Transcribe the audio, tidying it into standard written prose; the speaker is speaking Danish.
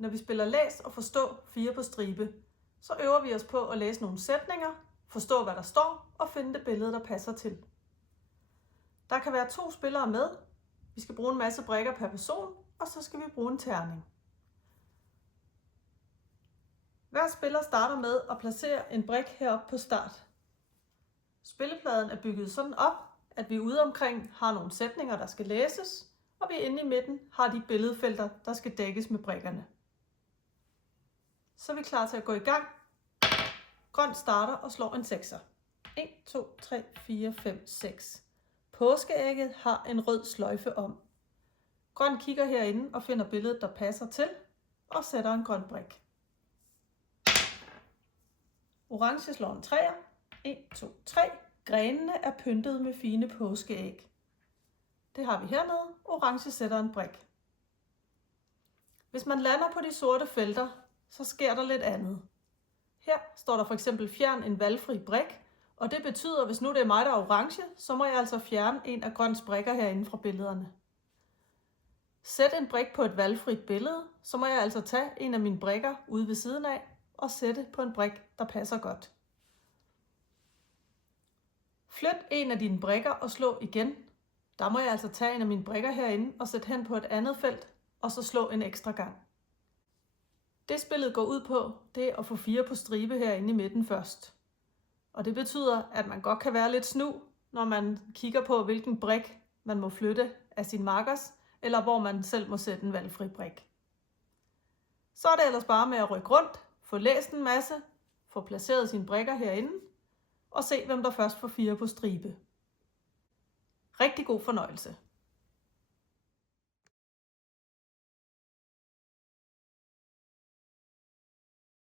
når vi spiller læs og forstå 4 på stribe, så øver vi os på at læse nogle sætninger, forstå hvad der står og finde det billede, der passer til. Der kan være 2 spillere med. Vi skal bruge en masse brikker per person, og så skal vi bruge en terning. Hver spiller starter med at placere en brik heroppe på start. Spillepladen er bygget sådan op, at vi ude omkring har nogle sætninger, der skal læses, og vi inde i midten har de billedfelter, der skal dækkes med brikkerne. Så er vi klar til at gå i gang. Grøn starter og slår en 6'er. 1, 2, 3, 4, 5, 6. Påskeægget har en rød sløjfe om. Grøn kigger herinde og finder billedet, der passer til, og sætter en grøn brik. Orange slår en 3'er. 1, 2, 3. Grenene er pyntet med fine påskeæg. Det har vi hernede. Orange sætter en brik. Hvis man lander på de sorte felter, så sker der lidt andet. Her står der for eksempel fjern en valgfri brik, og det betyder, at hvis nu det er mig, der er orange, så må jeg altså fjerne en af grøns brikker herinde fra billederne. Sæt en brik på et valgfrit billede, så må jeg altså tage en af mine brikker ude ved siden af og sætte på en brik, der passer godt. Flyt en af dine brikker og slå igen. Der må jeg altså tage en af mine brikker herinde og sætte hen på et andet felt, og så slå en ekstra gang. Det spillet går ud på, det er at få 4 på stribe herinde i midten først. Og det betyder, at man godt kan være lidt snu, når man kigger på, hvilken brik man må flytte af sin makkers, eller hvor man selv må sætte en valgfri brik. Så er det ellers bare med at rykke rundt, få læst en masse, få placeret sine brikker herinde, og se hvem der først får 4 på stribe. Rigtig god fornøjelse.